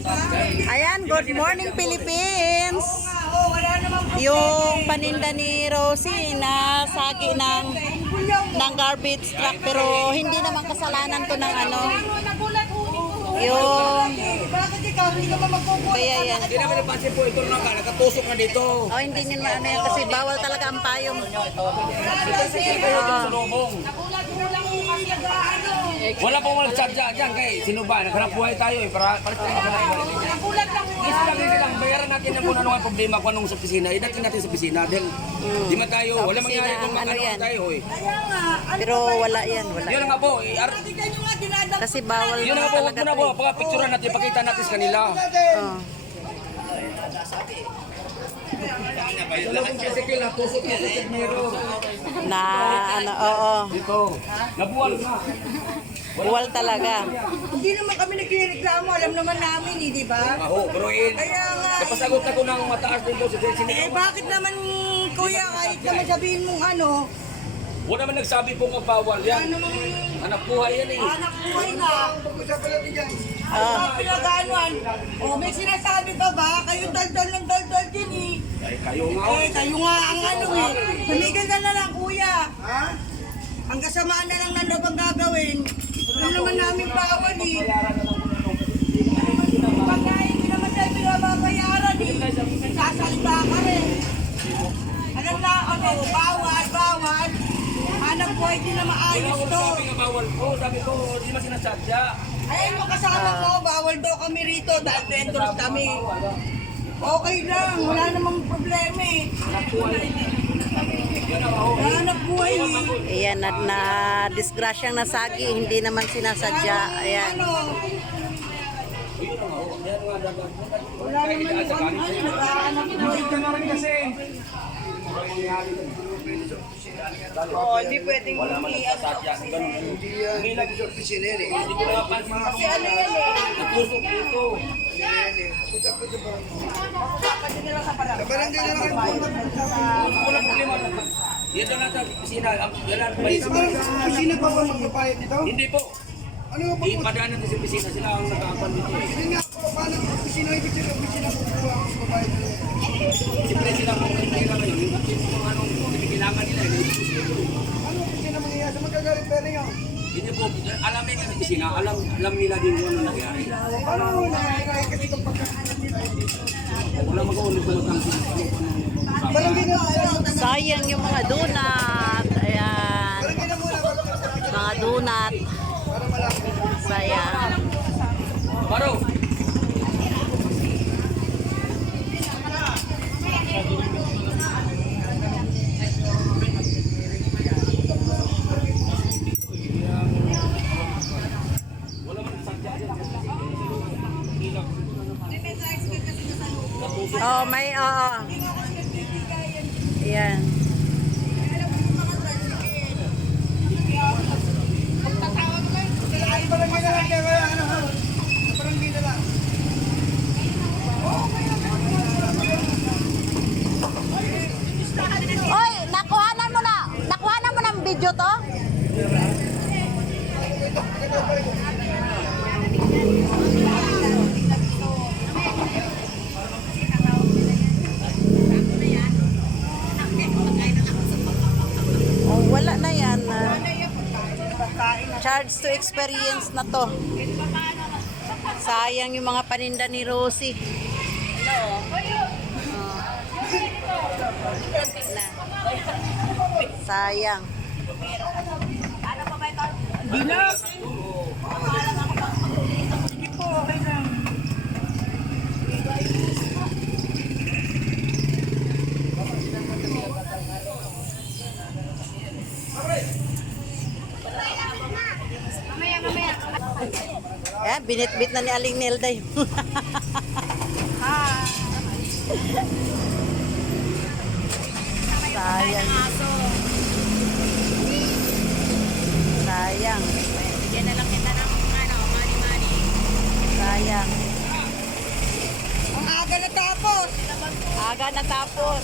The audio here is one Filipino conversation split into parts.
Ayan, good morning Philippines! Yung paninda ni Rosie na sagi ng garbage truck, pero hindi naman kasalanan to ng ano. Yung kaya yan. Hindi naman napansin po ito na nakatusok na dito. Oh, hindi nyo ano yan kasi bawal talaga ang payong. Wala pong walang sadya dyan kay sino ba? Naghanap buhay tayo eh. Para tayo lang. Bayaran natin ang kung ano ang problema kung anong sa opisina. Idating natin sa opisina. Dahil di man tayo. Wala mangyari kung ano yan. tayo eh. Pero wala yan. Wala Yun nga po. kasi bawal Yun nga po. Huwag mo na po. Pagka-picturean natin. Pakita natin sa kanila. Oh. Kasi kila tusok na sa Segmero. Na ano, oo. Dito. Nabuwal na. Buwal talaga. Hindi naman kami nagreklamo, alam naman namin, di ba? Oo, pero Kaya nga, napasagot ako ng mataas din po sa bakit naman, kuya, kahit naman sabihin mong ano, wala naman nagsabi po ng bawal yan. Anak buhay yan eh. anak buhay na, Ah. pinag-anuan, may sinasabi pa ba? Kayo daldal ng daldal din eh. Ay, kayo nga. Kayo nga ang ano eh. Tumigil ka na lang, kuya. Ang kasamaan na lang ng loob ang gagawin. Ano naman namin bawal eh. Pagkain, hindi naman tayo pinababayaran eh. Nagsasalita ka rin. Alam na, bawal. Anak ko, hindi na maayos to. Sabi nga bawal po. Sabi ko, hindi man sinasadya. Ay, makasama ko, bawal daw kami rito dahil vendors kami. Okay lang, wala namang problema eh. Hanap buhay eh. Ayan, na disgrasyang nasagi, hindi naman sinasadya. Ayan. Ano? Wala naman yung naghahanap buhay. Hindi pwedeng Wala man nagsasadya. Hindi lang sa opisina yan eh. Hindi ko napansin kasi ano yan eh. natusok dito. Pwede nila sa parang. Wala problema. Dito na sa opisina. Yan ang may Sino pa ba magpapayad nito? Hindi po. Ano ba? Ipadaan natin sa opisina. Sila ang nag-aapan dito eh. Hindi nga po, paano opisina ibig sabihin opisina po po ang magpapayad nito? Siyempre sila ang kailangan yun. Kung anong kailangan nila. Ano opisina mangyayari? Sa magkagalit pera nyo? Hindi po. Alam nila yung opisina. Alam nila din kung ano nangyari. Paano nangyayari kasi itong pagkakalit nila? Wala mag-ulit na matangsin. Barangay na Sayang yung mga donut. Ayan. Barangay na muna. Mga donut. Para malaman. Sayang. Paro. Oh, may oo. Ayan. Ay, barangay na lang kaya ano ha? Barangay na lang. Oy, nakuhanan mo ng video to? Oh, wala na yan. Charge to experience na to. Sayang yung mga paninda ni Rosie. Na. Sayang. Hindi na. Sige po, okay lang. Ayan, binitbit na ni Aling Nelda yun. Sayang. Sayang. Bigyan na lang kita ng money. Sayang. Ang aga natapos. Aga natapos.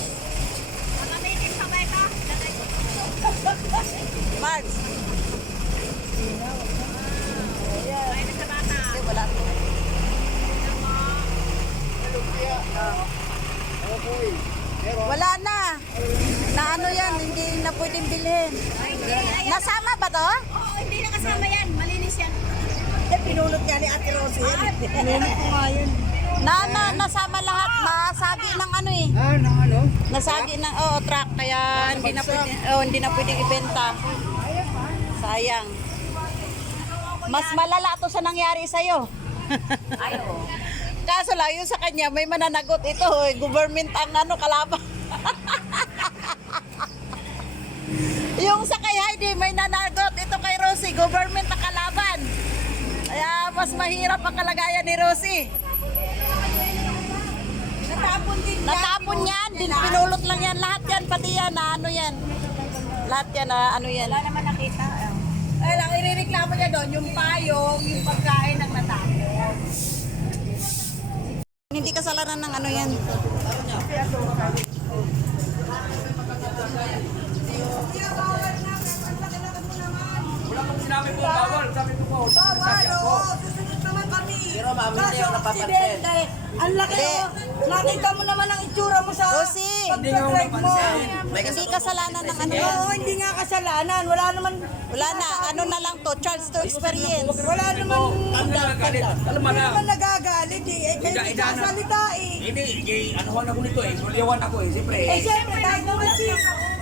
Magamitin pa ba ito? Mags. Kaya na sa bata. Kasi wala to. Ito mo. Wala na. Na ano yan, hindi na pwedeng bilhin. Nasama ba to? Oo, hindi na kasama yan. Malinis yan. Pinulot niya ni Ate Rosie yan. Pinulot ko nga yan. Nasama lahat. Nasagi ng ano eh. Nang ano? Nasagi ng truck kaya hindi na pwedeng ibenta. Sayang. Mas malala to sa nangyari sa'yo. Kaso lang yung sa kanya may mananagot ito, government ang kalaban. Yung sa kay Heidi may nanagot ito kay Rosie, government ang kalaban. Kaya mas mahirap ang kalagayan ni Rosie. Natapon din Natapon yan, pinulot lang yan, lahat yan, pati yan, yan. Lahat yan, yan. Wala naman nakita. Ay lang, irereklamo niya doon yung payong, yung pagkain ng natapon. Hindi kasalanan ng yan. Wala pong sinabi po, bawal. Sabi ko po, Bawal, oo. Susunod naman kami. Pero ma'am, hindi ako napapansin. Ang laki, oh. Nakita mo naman ang itsura mo sa Rosie, pagka-drive mo. Hindi kasalanan ng Oo, hindi nga kasalanan. Wala naman, Wala na, na lang to, charge to experience. wala naman, Ang nagagalit. Alam mo wala na. naman nagagalit eh. Eh, kayo nagsasalita eh. Hindi, anuhan ako nito eh. Suliwan ako eh. Siyempre Eh, siyempre, dahil naman si...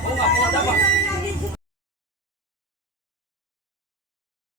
Oo nga, dapat.